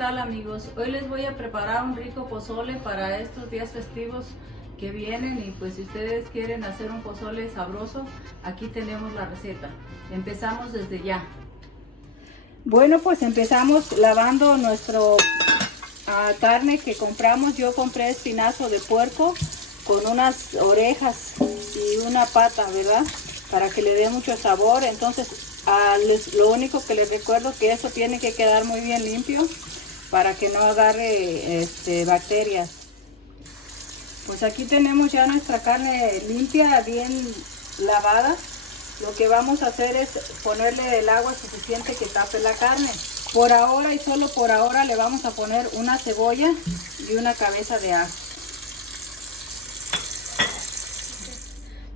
tal amigos? Hoy les voy a preparar un rico pozole para estos días festivos que vienen y pues si ustedes quieren hacer un pozole sabroso, aquí tenemos la receta. Empezamos desde ya. Bueno, pues empezamos lavando nuestro carne que compramos. Yo compré espinazo de puerco con unas orejas y una pata, ¿verdad? Para que le dé mucho sabor. Entonces lo único que les recuerdo que eso tiene que quedar muy bien limpio para que no agarre bacterias. Pues aquí tenemos ya nuestra carne limpia, bien lavada. Lo que vamos a hacer es ponerle el agua suficiente que tape la carne. Por ahora y solo por ahora le vamos a poner una cebolla y una cabeza de ajo.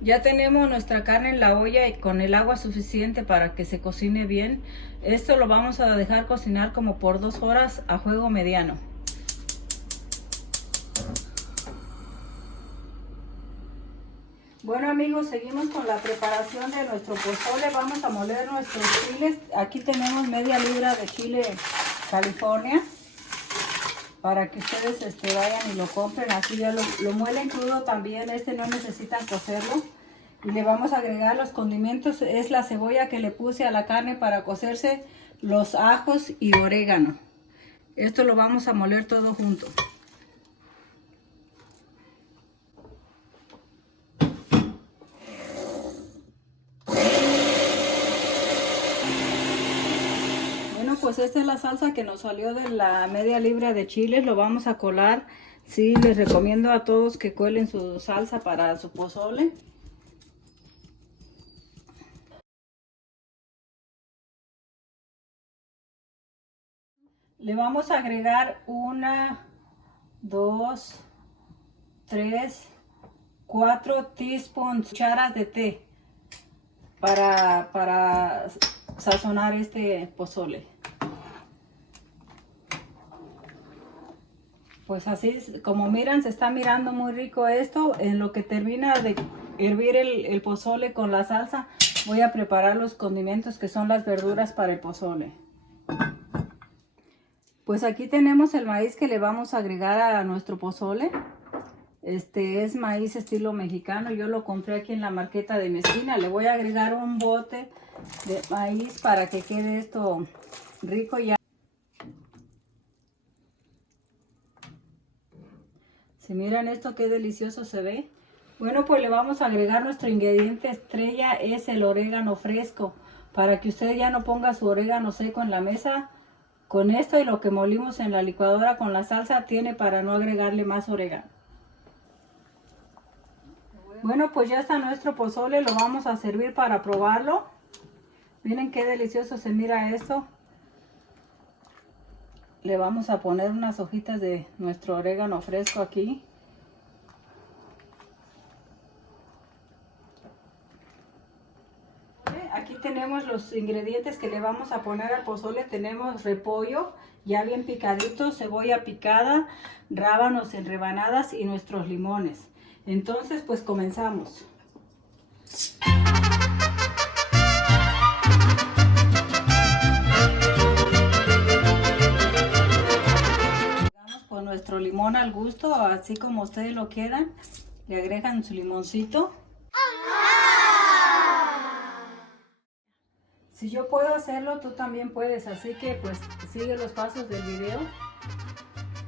Ya tenemos nuestra carne en la olla y con el agua suficiente para que se cocine bien. Esto lo vamos a dejar cocinar como por 2 horas a fuego mediano. Bueno amigos, seguimos con la preparación de nuestro pozole. Vamos a moler nuestros chiles. Aquí tenemos media libra de chile California, para que ustedes vayan y lo compren. Así ya lo muelen crudo también. No necesitan cocerlo. Y le vamos a agregar los condimentos. Es la cebolla que le puse a la carne para cocerse, los ajos y orégano. Esto lo vamos a moler todo junto. Bueno, pues esta es la salsa que nos salió de la media libra de chiles. Lo vamos a colar. Sí, les recomiendo a todos que cuelen su salsa para su pozole. Le vamos a agregar 1, 2, 3, 4 cucharas de té para sazonar este pozole. Pues así, como miran, se está mirando muy rico esto. En lo que termina de hervir el pozole con la salsa, voy a preparar los condimentos que son las verduras para el pozole. Pues aquí tenemos el maíz que le vamos a agregar a nuestro pozole. Es maíz estilo mexicano. Yo lo compré aquí en la marqueta de mi esquina. Le voy a agregar un bote de maíz para que quede esto rico ya. Si miran esto, qué delicioso se ve. Bueno, pues le vamos a agregar nuestro ingrediente estrella, es el orégano fresco. Para que usted ya no ponga su orégano seco en la mesa. Con esto y lo que molimos en la licuadora con la salsa, tiene para no agregarle más orégano. Bueno, pues ya está nuestro pozole, lo vamos a servir para probarlo. Miren qué delicioso se mira esto. Le vamos a poner unas hojitas de nuestro orégano fresco aquí. Aquí tenemos los ingredientes que le vamos a poner al pozole. Tenemos repollo ya bien picadito, cebolla picada, rábanos en rebanadas y nuestros limones. Entonces pues comenzamos. Vamos con nuestro limón al gusto, así como ustedes lo quieran. Le agregan su limoncito. Si yo puedo hacerlo, tú también puedes, así que pues sigue los pasos del video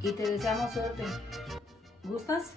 y te deseamos suerte. ¿Gustas?